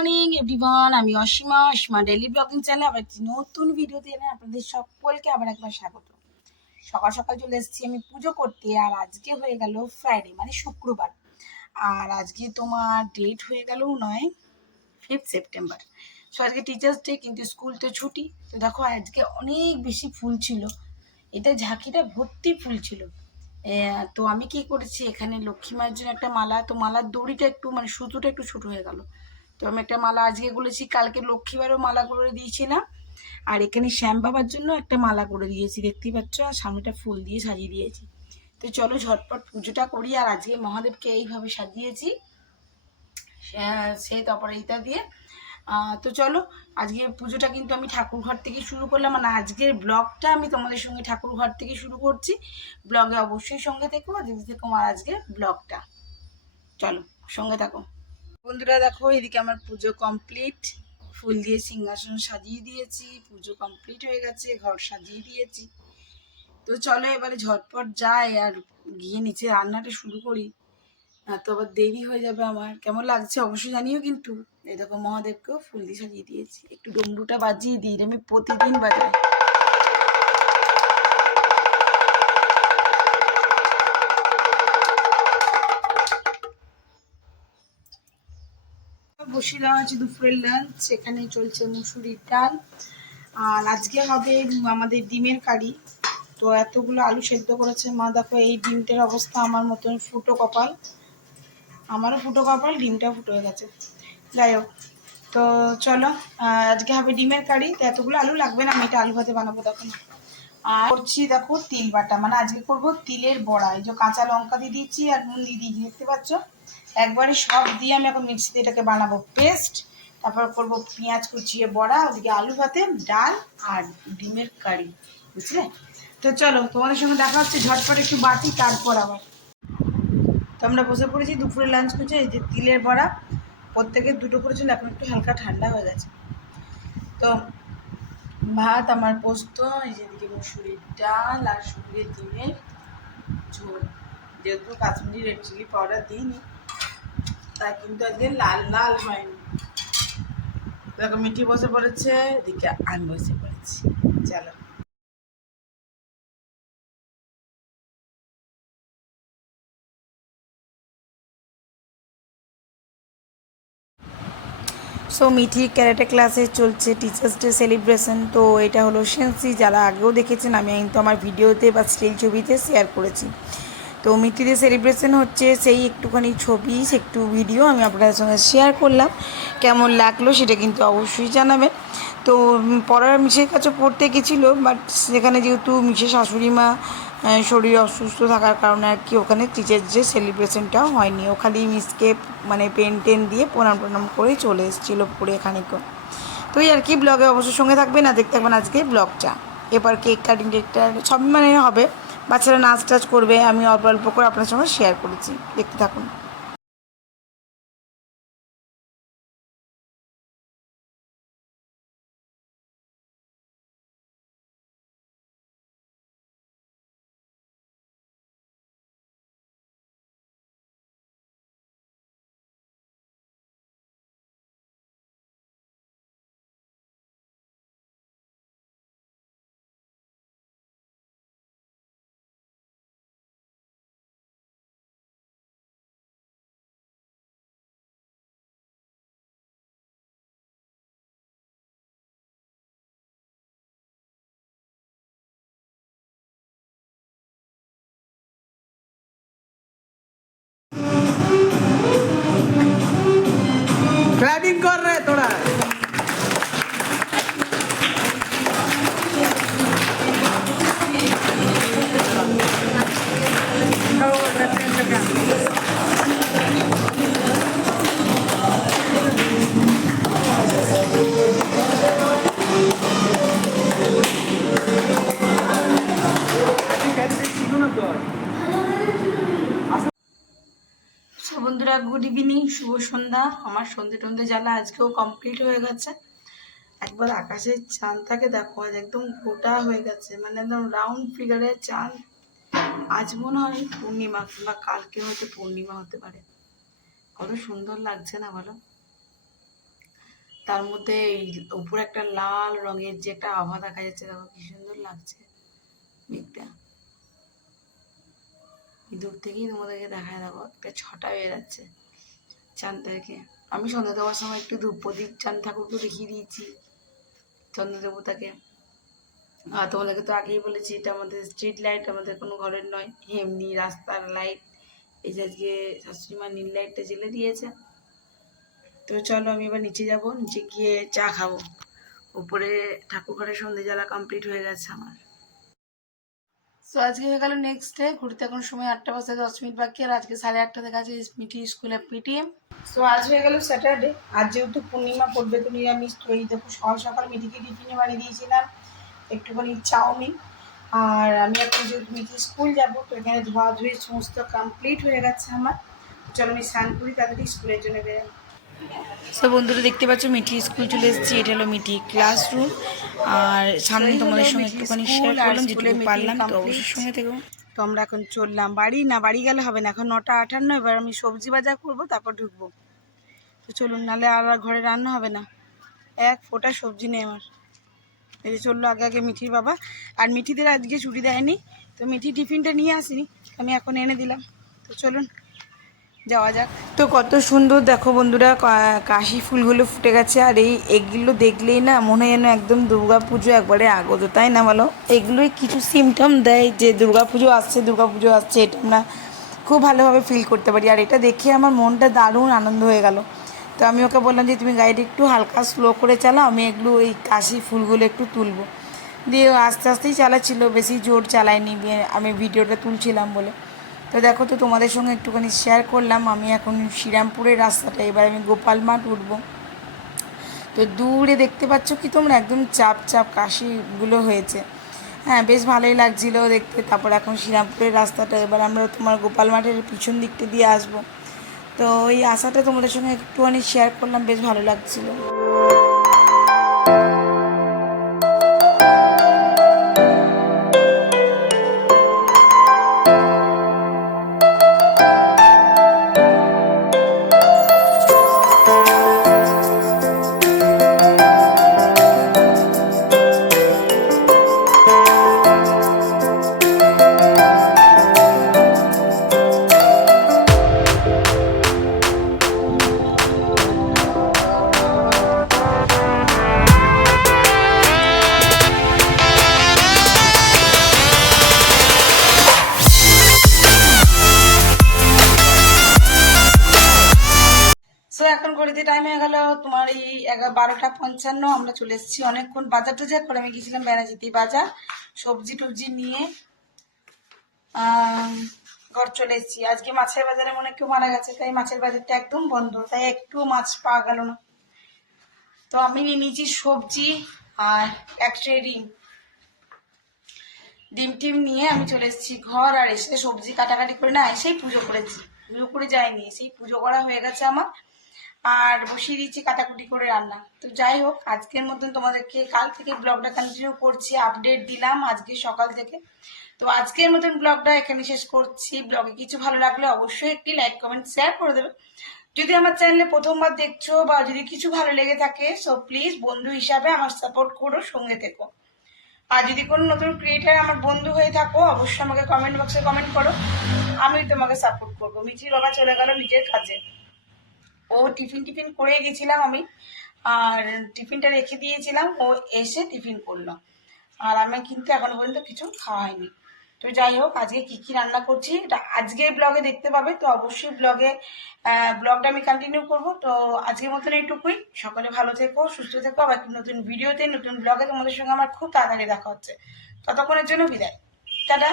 Morning everyone, আমি Asima daily blogging চ্যানেলে আবার একটি নতুন ভিডিওতে এনে আপনাদের সকলকে আবার একবার স্বাগত। সকাল সকাল চলে এসেছি আমি পুজো করতে। আর আজকে হয়ে গেল ফ্রাইডে, মানে শুক্রবার। আর আজকে তোমার ডেট হয়ে গেল 5 সেপ্টেম্বর। সো আজকে টিচার্স ডে, কিন্তু স্কুল তো ছুটি। তো দেখো আজকে অনেক বেশি ফুল ছিল, এটা ঝাঁকিটা ভর্তি ফুল ছিল। তো আমি কি করেছি, এখানে লক্ষ্মী মায়ের জন্য একটা মালা, তো মালার দড়িটা একটু মানে সুতোটা একটু ছোটো হয়ে গেল। তো আমি একটা মালা আজকে গুলেছি, কালকে লক্ষ্মীবারও মালা করে দিয়েছিলাম। আর এখানে শ্যাম বাবার জন্য একটা মালা করে দিয়েছি, দেখতেই পাচ্ছ। আর সামনেটা ফুল দিয়ে সাজিয়ে দিয়েছি। তো চলো ঝটপট পুজোটা করি। আর আজকে মহাদেবকে এইভাবে সাজিয়েছি, সে তারপরে এইটা দিয়ে। তো চলো আজকে পুজোটা কিন্তু আমি ঠাকুর ঘর থেকে শুরু করলাম। মানে আজকের ব্লগটা আমি তোমাদের সঙ্গে ঠাকুর ঘর থেকে শুরু করছি। ব্লগে অবশ্যই সঙ্গে থেকো, যদি থেকো আমার আজকে ব্লগটা। চলো সঙ্গে থাকো বন্ধুরা। দেখো এদিকে আমার পুজো কমপ্লিট, ফুল দিয়ে সিংহাসন সাজিয়ে দিয়েছি, পুজো কমপ্লিট হয়ে গেছে, ঘর সাজিয়ে দিয়েছি। তো চলো এবারে ঝটপট যাই আর গিয়ে নিচে রান্নাটা শুরু করি, তো আবার দেরি হয়ে যাবে আমার। কেমন লাগছে অবশ্যই জানিও কিন্তু। এই দেখো মহাদেবকেও ফুল দিয়ে সাজিয়ে দিয়েছি, একটু ডমরুটা বাজিয়ে দিই, আমি প্রতিদিন বাজাই। বসিয়ে দেওয়া হচ্ছে দুপুরের লাঞ্চ, এখানে চলছে মুসুরির ডাল। আর আজকে হবে আমাদের ডিমের কারি। তো এতগুলো আলু সেদ্ধ করেছে মা, দেখো এই ডিমটার অবস্থা আমার মতন ফুটো কপাল, আমারও ফুটো কপাল, ডিমটাও ফুটো হয়ে গেছে। যাই হোক, তো চলো আজকে হবে ডিমের কারি। তো এতগুলো আলু লাগবে না, আমি এটা আলু ভাতে বানাবো। দেখো আর করছি, দেখো তিল বাটা, মানে আজকে করব তিলের বড়া। এই যে কাঁচা লঙ্কা দিয়ে দিচ্ছি আর নুন দিয়ে দিয়েছি, দেখতে পাচ্ছ। একবারে সব দিয়ে আমি এখন মিক্সিতে এটাকে বানাবো পেস্ট। তারপর করব পেঁয়াজ কুচিয়ে বড়া, ওদিকে আলু ভাতে, ডাল আর ডিমের কারি, বুঝলে। তো চলো তোমাদের সঙ্গে দেখা হচ্ছে, ঝটপট একটু বাটি তারপর আবার। তো আমরা বসে পড়েছি দুপুরে লাঞ্চ করছি। এই যে তিলের বড়া, প্রত্যেকের দুটো করেছিল, এখন একটু হালকা ঠান্ডা হয়ে গেছে। তো ভাত আমার পোস্ত, এই যেদিকে মুসুরির ডাল আর শুকিয়ে ডিমের ঝোল। যেহেতু কাশ্মীরি রেড চিলি পাউডার দিইনি, তাই কিন্তু আজকে লাল লাল হয়নি। দেখো মিঠি বসে পড়েছে, এদিকে আমি বসে পড়েছি। চলো সো মিঠি ক্যারেটে ক্লাসে চলছে টিচার্স ডে সেলিব্রেশন। তো এটা হলো সেন্সি, যারা আগেও দেখেছেন আমি তো আমার ভিডিওতে বা স্টিল ছবিতে শেয়ার করেছি। তো মিঠিদের সেলিব্রেশন হচ্ছে, সেই একটুখানি ছবি, একটু ভিডিও আমি আপনাদের সঙ্গে শেয়ার করলাম। কেমন লাগলো সেটা কিন্তু অবশ্যই জানাবেন। তো পড়ার মিশের কাছে পড়তে গেছিলো, বাট সেখানে যেহেতু মিশের শাশুড়ি মা শরীর অসুস্থ থাকার কারণে আর কি ওখানে টিচার্স ডে সেলিব্রেশনটাও হয়নি। ও খালি মিসকে মানে পেন টেন দিয়ে প্রণাম করেই চলে এসেছিলো পড়ে খানিকক্ষণ। তো এই আর কি, ব্লগে অবশ্যই সঙ্গে থাকবেন আর দেখতে থাকবেন আজকে ব্লগটা। এবার কেক কাটিং টেকটা সব মানে হবে, বাচ্চারা নাচ টাচ করবে, আমি অল্প অল্প করে আপনার সঙ্গে শেয়ার করেছি, দেখতে থাকুন। क्लैपिंग कर रहे थोड़ा। বন্ধুরা গুড ইভিনিং, শুভ সন্ধ্যা। আমার সন্ধে টন্ধে জ্বালা আজকেও কমপ্লিট হয়ে গেছে। একবার আকাশের চাঁদটাকে দেখো, আজ একদম গোটা হয়ে গেছে, মানে একদম রাউন্ড ফিগারের চাঁদ। আজ মনে হয় পূর্ণিমা, কিংবা কালকে হয়তো পূর্ণিমা হতে পারে। কত সুন্দর লাগছে না বলো। তার মধ্যে এই উপরে একটা লাল রঙের যে একটা আভা দেখা যাচ্ছে, দেখো কি সুন্দর লাগছে মেঘটা। দূর থেকেই তোমাদেরকে দেখায়, দেখো একটা ছটা বেরাচ্ছে চাঁদ থেকে। আমি সন্ধ্যা দেওয়ার সময় একটু ধূপ প্রদীপ চাঁদ ঠাকুরকে দেখিয়ে দিয়েছি, চন্দ্র দেবতাকে। আর তোমাদেরকে তো আগেই বলেছি এটা আমাদের স্ট্রিট লাইট, আমাদের কোনো ঘরের নয়, এমনি রাস্তার লাইট। এই যে আজকে শাশুড়ি মা নীল লাইটটা জ্বেলে দিয়েছে। তো চলো আমি এবার নিচে যাব, নিচে গিয়ে চা খাবো। উপরে ঠাকুর ঘরে সন্ধে জ্বালা কমপ্লিট হয়ে গেছে আমার। তো আজকে হয়ে গেল নেক্সট ডে, ঘুরতে এখন সময় 8টা বাজতে 10 মিনিট বাকি, আর আজকে 8:30 থেকে আছে মিঠি স্কুলে পিটিএম। সো আজ হয়ে গেল স্যাটারডে, আজ যেহেতু পূর্ণিমা পড়বে তো নিরামিষ, তো এই দেখো সকাল সকাল মিঠিকে টিফিনে বানিয়ে দিয়েছিলাম একটুখানি চাউমিন। আর আমি এখন যেহেতু মিঠি স্কুল যাবো, তো এখানে ধোয়াধুয়ি সমস্ত কমপ্লিট হয়ে গেছে আমার। চলো আমি স্নান করি, তাড়াতাড়ি স্কুলের জন্য বেরোই। তো বন্ধুরা দেখতে পাচ্ছ মিঠি স্কুল চলে এসেছি, এটা হলো মিঠি ক্লাসরুম। আর সামনে তোমাদের সঙ্গে একটুখানি শেয়ার করলাম যেটুকু পারলাম, তো অবশ্যই সঙ্গে থেকো। তো আমরা এখন চললাম বাড়ি, না বাড়ি গেলে হবে না, এখন 9:58, এবার আমি সবজি বাজার করবো তারপর ঢুকবো। তো চলুন, নাহলে আর ঘরে রান্না হবে না, এক ফোঁটা সবজি নেই আমার। এই যে চললো আগে আগে মিঠির বাবা, আর মিঠিদের আজকে ছুটি দেয়নি, তো মিঠি টিফিনটা নিয়ে আসিনি, আমি এখন এনে দিলাম। তো চলুন যাওয়া যাক। তো কত সুন্দর দেখো বন্ধুরা, কাশি ফুলগুলো ফুটে গেছে, আর এগুলো দেখলেই না মনে হয় যেন একদম দুর্গা পুজো একবারে আগত, তাই না বলো? এগুলোই কিছু সিমটম দেয় যে দুর্গা পুজো আসছে, দুর্গা পুজো আসছে, এটা আমরা খুব ভালোভাবে ফিল করতে পারি। আর এটা দেখে আমার মনটা দারুণ আনন্দ হয়ে গেল। তো আমি ওকে বললাম যে তুমি গাড়িটা একটু হালকা স্লো করে চালাও, আমি এগুলো ওই কাশি ফুলগুলো একটু তুলবো। দিয়ে আস্তে আস্তেই চালাচ্ছিল, বেশি জোর চালায়নি, আমি ভিডিওটা তুলছিলাম বলে। তো দেখো, তো তোমাদের সঙ্গে একটুখানি শেয়ার করলাম। আমি এখন শ্রীরামপুরের রাস্তাটা, এবার আমি গোপাল মাঠ উঠবো। তো দূরে দেখতে পাচ্ছ কি তোমরা, একদম চাপ চাপ কাশিগুলো হয়েছে। হ্যাঁ, বেশ ভালোই লাগছিলো দেখতে। তারপর এখন শ্রীরামপুরের রাস্তাটা, এবার আমরা তোমার গোপাল মাঠের পিছন দিকটা দিয়ে আসবো। তো এই আশাটা তোমাদের সঙ্গে একটুখানি শেয়ার করলাম, বেশ ভালো লাগছিলো। সো এখন ঘড়িতে টাইম হয়ে গেল তোমার এই 12:55, আমরা চলে এসেছি অনেকক্ষণ বাজার টাজার করে। আমি গেছিলাম বেনাচিতি বাজার, সবজি টবজি নিয়ে ঘর চলে এসেছি। আজকে মাছের বাজারে মনে কেউ মারা গেছে, তাই মাছের বাজারটা একদম বন্ধ, তাই একটু মাছ পাওয়া গেল না। তো আমি নিয়ে নিয়েছি সবজি আর এক ট্রে ডিম টিম নিয়ে আমি চলে এসেছি ঘর। আর এসে সবজি কাটাকাটি করে না এসেই পুজো করেছি, পুজো করে যাইনি, এসেই পুজো করা হয়ে গেছে আমার। আর বসিয়ে দিচ্ছি কাটাকুটি করে রান্না। তো যাই হোক, আজকের মতন তোমাদেরকে কাল থেকে ব্লগটা কন্টিনিউ করছি, আপডেট দিলাম আজকে সকাল থেকে। তো আজকের মতন ব্লগটা এখানে শেষ করছি। ব্লগে কিছু ভালো লাগলে অবশ্যই একটি লাইক কমেন্ট শেয়ার করে দেবে। যদি আমার চ্যানেলে প্রথমবার দেখছো বা যদি কিছু ভালো লেগে থাকে, সো প্লিজ বন্ধু হিসাবে আমার সাপোর্ট করো, সঙ্গে থেকো। আর যদি কোনো নতুন ক্রিয়েটার আমার বন্ধু হয়ে থাকো, অবশ্যই আমাকে কমেন্ট বক্সে কমেন্ট করো, আমি তোমাকে সাপোর্ট করবো। মিঠির বাবা চলে গেল নিজের কাজে, ও টিফিন করে গেছিলাম আমি, আর টিফিনটা রেখে দিয়েছিলাম, ও এসে টিফিন করলো। আর আমি কিন্তু এখনো পর্যন্ত কিছু খাওয়া হয়নি। তো যাই হোক, আজকে কি কি রান্না করছি এটা আজকের ব্লগে দেখতে পাবে। তো অবশ্যই ব্লগটা আমি কন্টিনিউ করবো। তো আজকের মতন এইটুকুই। সকলে ভালো থেকো, সুস্থ থেকো। আবার নতুন ভিডিওতে নতুন ব্লগে তোমাদের সঙ্গে আমার খুব তাড়াতাড়ি দেখা হচ্ছে। ততক্ষণের জন্য বিদায়, টাটা।